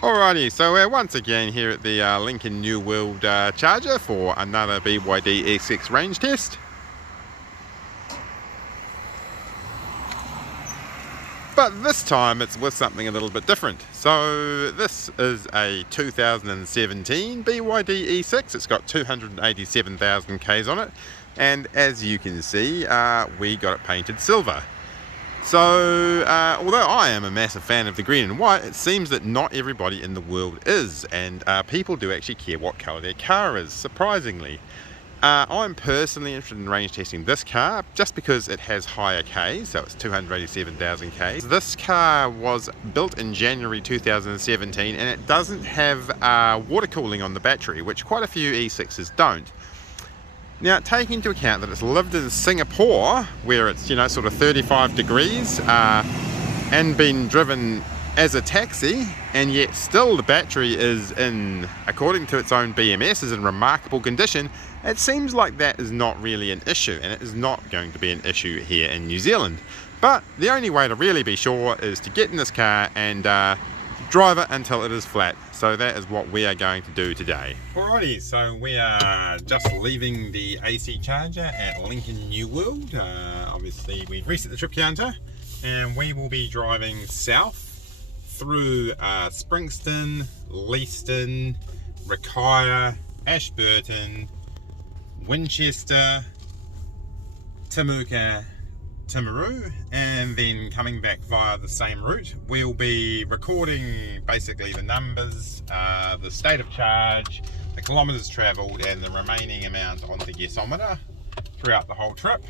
Alrighty, so we're once again here at the Lincoln New World charger for another BYD E6 range test. But this time it's with something a little bit different. So this is a 2017 BYD E6. It's got 287,000 Ks on it. And as you can see, we got it painted silver. So, although I am a massive fan of the green and white, it seems that not everybody in the world is, and people do actually care what colour their car is, surprisingly. I'm personally interested in range testing this car just because it has higher Ks, so it's 287,000 Ks. This car was built in January 2017 and it doesn't have water cooling on the battery, which quite a few E6s don't. Now, taking into account that it's lived in Singapore, where it's, sort of 35 degrees, and been driven as a taxi, and yet still the battery is in, according to its own BMS, is in remarkable condition, it seems like that is not really an issue, and it is not going to be an issue here in New Zealand. But the only way to really be sure is to get in this car and drive it until it is flat. So that is what we are going to do today. Alrighty, so we are just leaving the AC charger at Lincoln New World. Obviously we've reset the trip counter and we will be driving south through Springston, Leeston, Rakaia, Ashburton, Winchester, Timaru, and then coming back via the same route. We'll be recording basically the numbers, the state of charge, the kilometers travelled, and the remaining amount on the gasometer throughout the whole trip,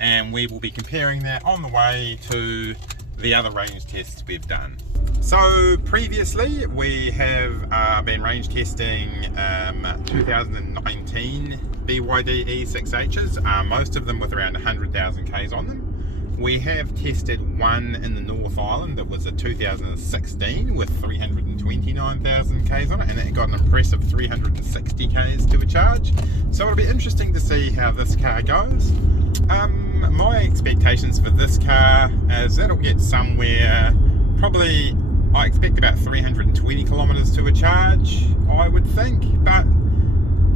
and we will be comparing that on the way to the other range tests we've done. So previously we have been range testing 2019 BYD E6Hs, most of them with around 100,000 Ks on them. We have tested one in the North Island that was a 2016 with 329,000 Ks on it, and it got an impressive 360 Ks to a charge. So it'll be interesting to see how this car goes. My expectations for this car is it'll get somewhere, probably I expect about 320 kilometers to a charge, I would think, but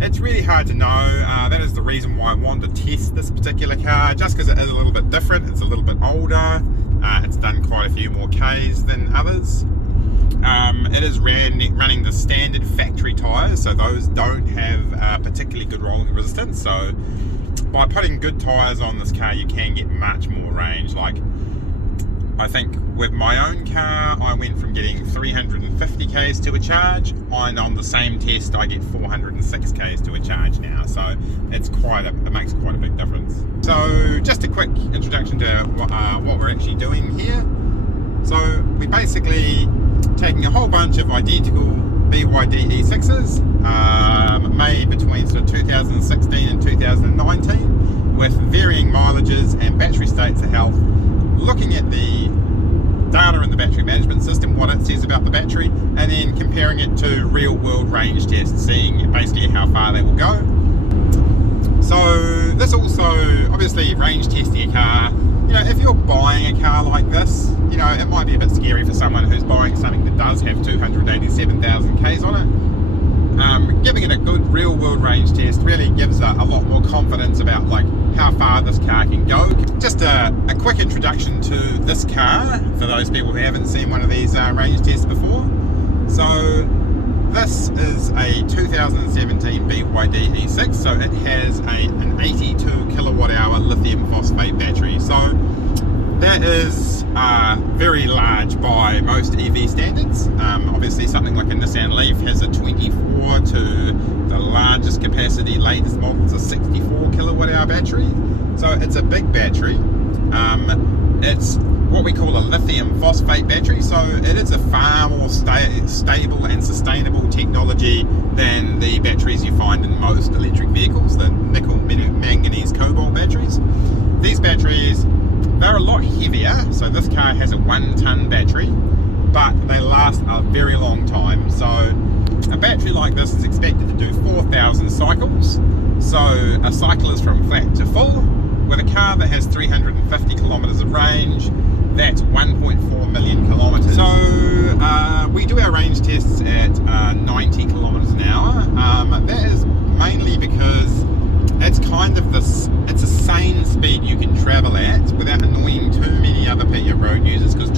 it's really hard to know. That is the reason why I wanted to test this particular car, just because it is a little bit different. It's a little bit older. It's done quite a few more Ks than others. It is running the standard factory tyres, so those don't have particularly good rolling resistance. So by putting good tyres on this car, you can get much more range. Like, I think with my own car, I went from getting 350 Ks to a charge, and on the same test I get 406 Ks to a charge now. So it's it makes quite a big difference. So just a quick introduction to what we're actually doing here. So we're basically taking a whole bunch of identical BYD E6s made between sort of 2016 and 2019 with varying mileages and battery states of health, looking at the data in the battery management system, what it says about the battery, and then comparing it to real world range tests, seeing basically how far they will go. So this also, obviously range testing a car, if you're buying a car like this, it might be a bit scary for someone who's buying something that does have 287,000 Ks on it. Giving it a good real world range test really gives a lot more confidence about how far this car can go. Just a quick introduction to this car for those people who haven't seen one of these range tests before. So this is a 2017 BYD E6, so it has an 82 kilowatt hour lithium phosphate battery. So that is very large by most EV standards. Obviously something like a Nissan Leaf has a 24 to the largest capacity, latest models, a 64 kilowatt hour battery. So it's a big battery. It's what we call a lithium phosphate battery, so it is a far more stable and sustainable technology than the batteries you find in most electric vehicles, the nickel, manganese, cobalt batteries. These batteries, they're a lot heavier, so this car has a 1-ton battery, but they last a very long time. So a battery like this is expected to do 4,000 cycles, so a cycle is from flat to full. With a car that has 350 kilometers of range, that's 1.4 million kilometers. So we do our range test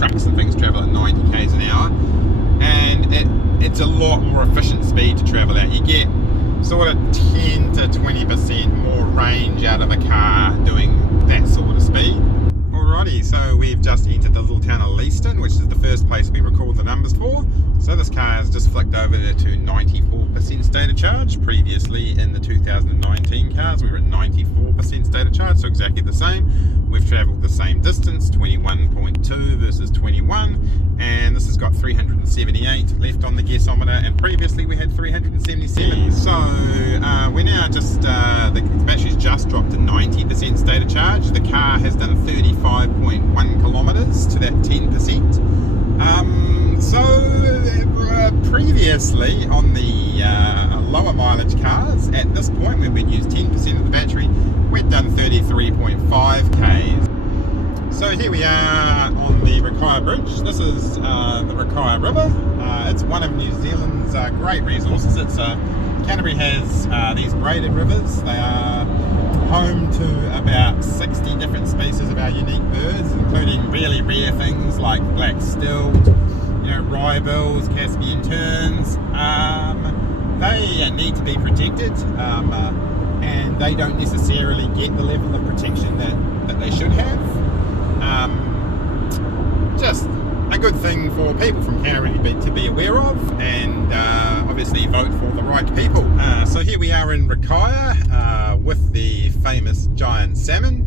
trucks and things travel at 90 k's an hour, and it's a lot more efficient speed to travel at. You get sort of 10 to 20% more range out of a car doing that sort of speed. Alrighty, so we've just entered the little town of Leaston, which is the first place we record the numbers for. So this car has just flicked over to 94% state of charge. Previously in the 2019 cars we were at 94% state of charge, so exactly the same. We've travelled the same distance, 21.2 versus 21, and this has got 378 left on the gasometer, and previously we had 377. So we're now just, the battery's just dropped to 90% state of charge. The car has done 35.1 kilometres to that 10%. Previously on the lower mileage cars, at this point when we'd used 10% of the battery, we'd done 33.5 k's. So here we are on the Rakaia Bridge. This is the Rakaia River. It's one of New Zealand's great resources. Canterbury has these braided rivers. They are home to about 60 different species of our unique birds, including really rare things like black stilt, wryebills, Caspian terns. They need to be protected, and they don't necessarily get the level of protection that they should have. Just a good thing for people from Canterbury to be aware of, and obviously vote for the right people. So here we are in Rakaia with the famous giant salmon.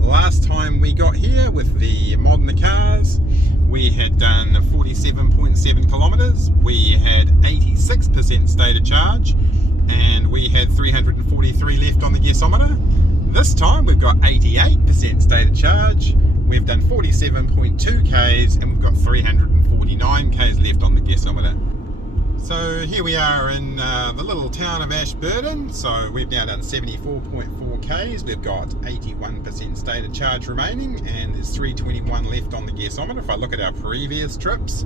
Last time we got here with the modern cars, we had done 47.7 kilometres, we had 86% state of charge, and we had 343 left on the gasometer. This time we've got 88% state of charge, we've done 47.2 k's, and we've got 349 k's left on the gasometer. So here we are in the little town of Ashburton. So we've now done 74.4 k's, we've got 81% state of charge remaining, and there's 321 left on the gasometer. If I look at our previous trips,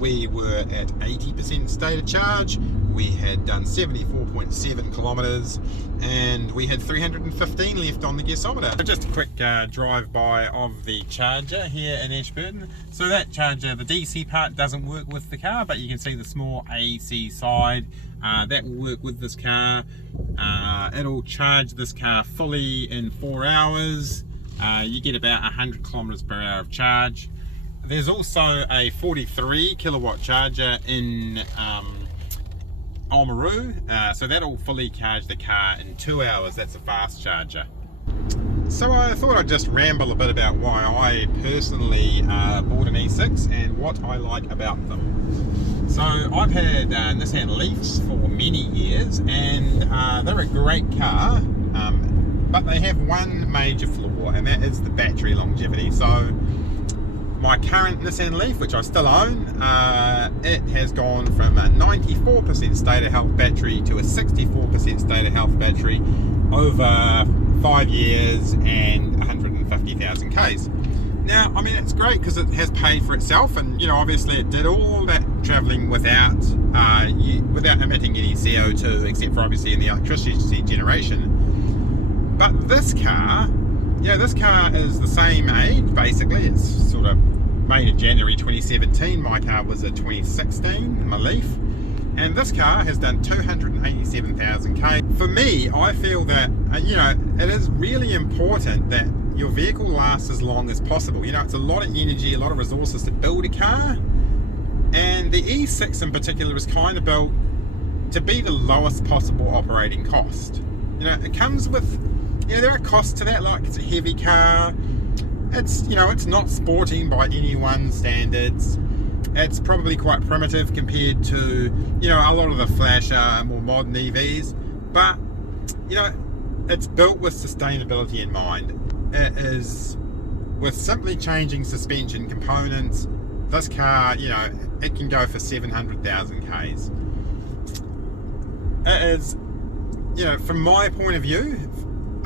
we were at 80% state of charge, we had done 74.7 kilometres, and we had 315 left on the gasometer. So just a quick drive-by of the charger here in Ashburton. So that charger, the DC part doesn't work with the car, but you can see the small AC side, that will work with this car. It'll charge this car fully in 4 hours. You get about 100 kilometers per hour of charge. There's also a 43 kilowatt charger in Timaru, so that'll fully charge the car in 2 hours. That's a fast charger. So I thought I'd just ramble a bit about why I personally bought an E6 and what I like about them. So I've had Nissan Leafs for many years, and they're a great car, but they have one major flaw, and that is the battery longevity. So my current Nissan Leaf, which I still own, it has gone from a 94% state of health battery to a 64% state of health battery over 5 years and 150,000 k's. Now, I mean, it's great because it has paid for itself, and obviously it did all that travelling without emitting any CO2, except for obviously in the electricity generation. But this car, this car is the same age, basically. It's sort of made in January 2017. My car was a 2016, my Leaf. And this car has done 287,000 k. For me, I feel that, it is really important that your vehicle lasts as long as possible. It's a lot of energy, a lot of resources to build a car. And the E6 in particular is kind of built to be the lowest possible operating cost. It comes with, there are costs to that, like it's a heavy car. It's, it's not sporting by anyone's standards. It's probably quite primitive compared to, a lot of the flasher, more modern EVs. But, it's built with sustainability in mind. It is, with simply changing suspension components, this car, it can go for 700,000 k's. It is, from my point of view,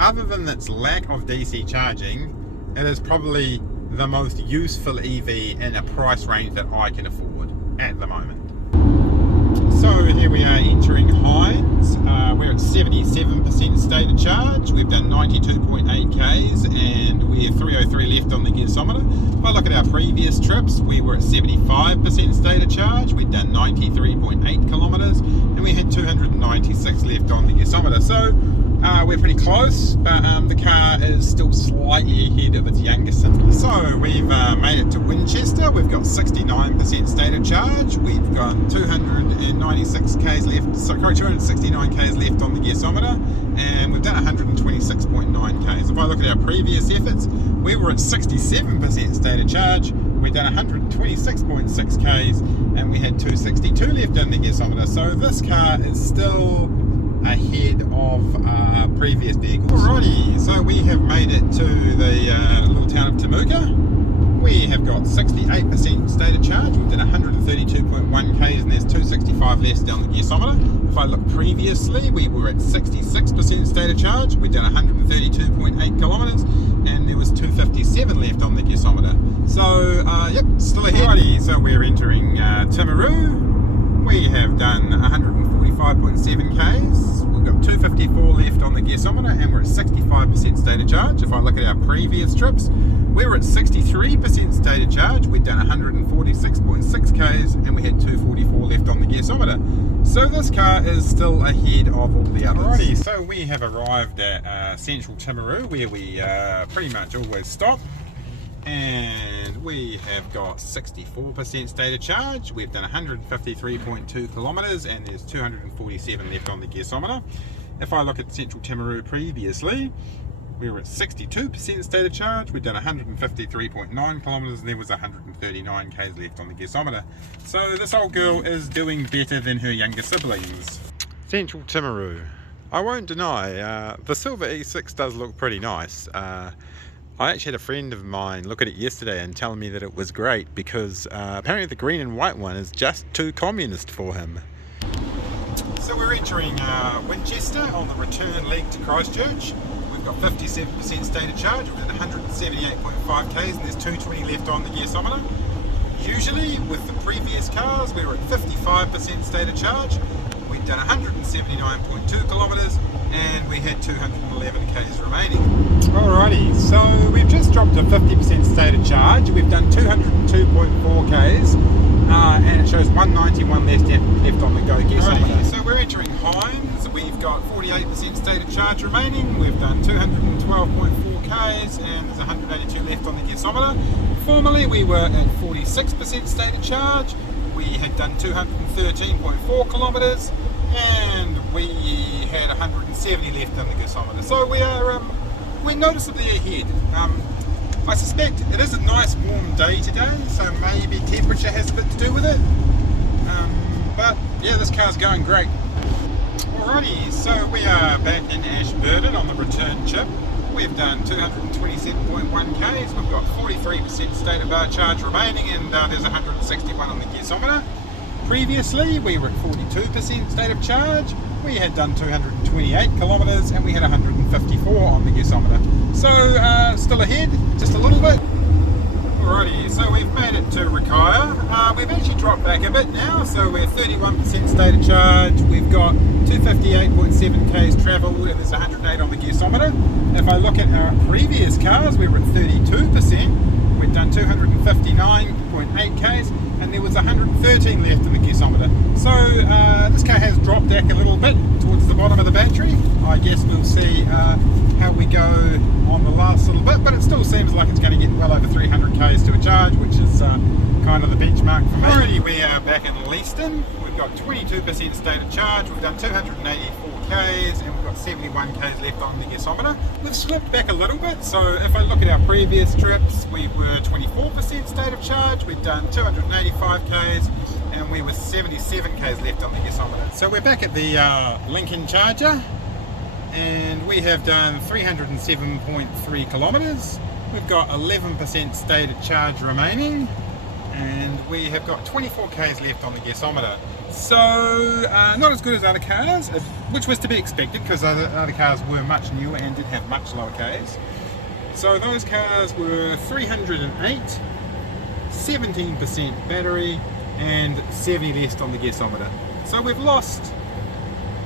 other than its lack of DC charging, it is probably the most useful EV in a price range that I can afford at the moment. So here we are entering Hines. We're at 77% state of charge. We've done 92.8 Ks and we're 303 left on the gasometer. If I look at our previous trips, we were at 75% state of charge. We'd done 93.8 kilometers and we had 296 left on the gasometer. So we're pretty close, but the car is still slightly ahead of its younger sibling. So we've made it to Winchester. We've got 69% state of charge. We've got 296 Ks left, sorry, 269 Ks left on the gasometer, and we've done 126.9 Ks. If I look at our previous efforts, we were at 67% state of charge. We've done 126.6 Ks, and we had 262 left on the gasometer. So this car is still ahead of previous vehicles. Alrighty, so we have made it to the little town of Timaru. We have got 68% state of charge. We've done 132.1 Ks and there's 265 less down the gasometer. If I look previously, we were at 66% state of charge. We've done 132.8 kilometers and there was 257 left on the gasometer. So, yep, still ahead. Alrighty, so we're entering Timaru. We have done 145.7 Ks. We've got 254 left on the gasometer and we're at 65% state of charge. If I look at our previous trips, we were at 63% state of charge. We'd done 146.6 Ks and we had 244 left on the gasometer. So this car is still ahead of all the others. Alrighty, so we have arrived at central Timaru where we pretty much always stop. And we have got 64% state of charge. We've done 153.2 kilometers and there's 247 left on the gasometer. If I look at central Timaru previously, we were at 62% state of charge. We've done 153.9 kilometers and there was 139 Ks left on the gasometer. So this old girl is doing better than her younger siblings. Central Timaru. I won't deny, the silver E6 does look pretty nice. I actually had a friend of mine look at it yesterday and tell me that it was great because apparently the green and white one is just too communist for him. So we're entering Winchester on the return leg to Christchurch. We've got 57% state of charge. We've done 178.5 Ks and there's 220 left on the gasometer. Usually with the previous cars we were at 55% state of charge. We've done 179.2 kilometers and we had 211 Ks remaining. Alrighty, so we've just dropped to 50% state of charge. We've done 202.4 Ks and it shows 191 left on the go gasometer. So we're entering Hines. We've got 48% state of charge remaining. We've done 212.4 Ks and there's 182 left on the gasometer. Formerly we were at 46% state of charge. We had done 213.4 kilometers and we had 170 left on the gasometer. So we're noticeably ahead. I suspect it is a nice warm day today, so maybe temperature has a bit to do with it. But yeah, this car's going great. Alrighty, so we are back in Ashburton on the return trip. We've done 227.1 Ks, we've got 43% state of charge remaining and there's 161 on the gasometer. Previously we were at 42% state of charge. We had done 228 kilometers and we had 154 on the gasometer. So still ahead, just a little bit. Alrighty, so we've made it to Rikaya. We've actually dropped back a bit now, so we're 31% state of charge. We've got 258.7 Ks travelled and there's 108 on the gasometer. If I look at our previous cars, we were at 32%. We've done 259.8 Ks and there was 113 left in the gasometer. So this car has dropped back a little bit towards the bottom of the battery. I guess we'll see how we go on the last little bit, but it still seems like it's going to get well over 300 Ks to a charge, which is kind of the benchmark for me. Already we are back in Leaston. We've got 22% state of charge. We've done 284 Ks and we've got 71 Ks left on the gasometer. We've slipped back a little bit, so if I look at our previous trips, we were 24% state of charge. We've done 285 Ks and we were 77 Ks left on the gasometer. So we're back at the Lincoln Charger and we have done 307.3 kilometers. We've got 11% state of charge remaining and we have got 24 Ks left on the gasometer. So not as good as other cars, which was to be expected because other cars were much newer and did have much lower Ks. So those cars were 308, 17% battery and 70 less on the gasometer. So we've lost,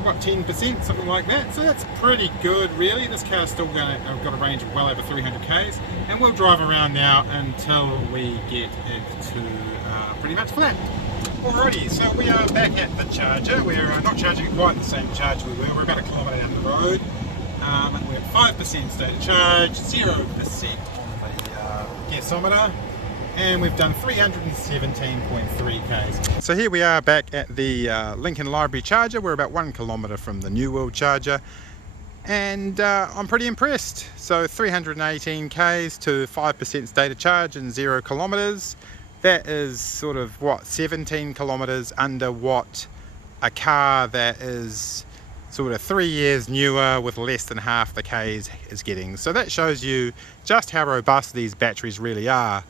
what, 10%, something like that. So that's pretty good, really. This car's still got a range of well over 300 k's, and we'll drive around now until we get it to pretty much flat. Alrighty, so we are back at the charger. We're not charging quite the same charge we were. We're about a kilometre down the road. We're at 5% state of charge, 0% on the gasometer, and we've done 317.3 k's. So here we are back at the Lincoln Library charger. We're about 1 kilometre from the New World charger, and I'm pretty impressed. So 318 k's to 5% state of charge in 0 kilometres. That is sort of, what, 17 kilometres under what a car that is sort of 3 years newer with less than half the k's is getting. So that shows you just how robust these batteries really are.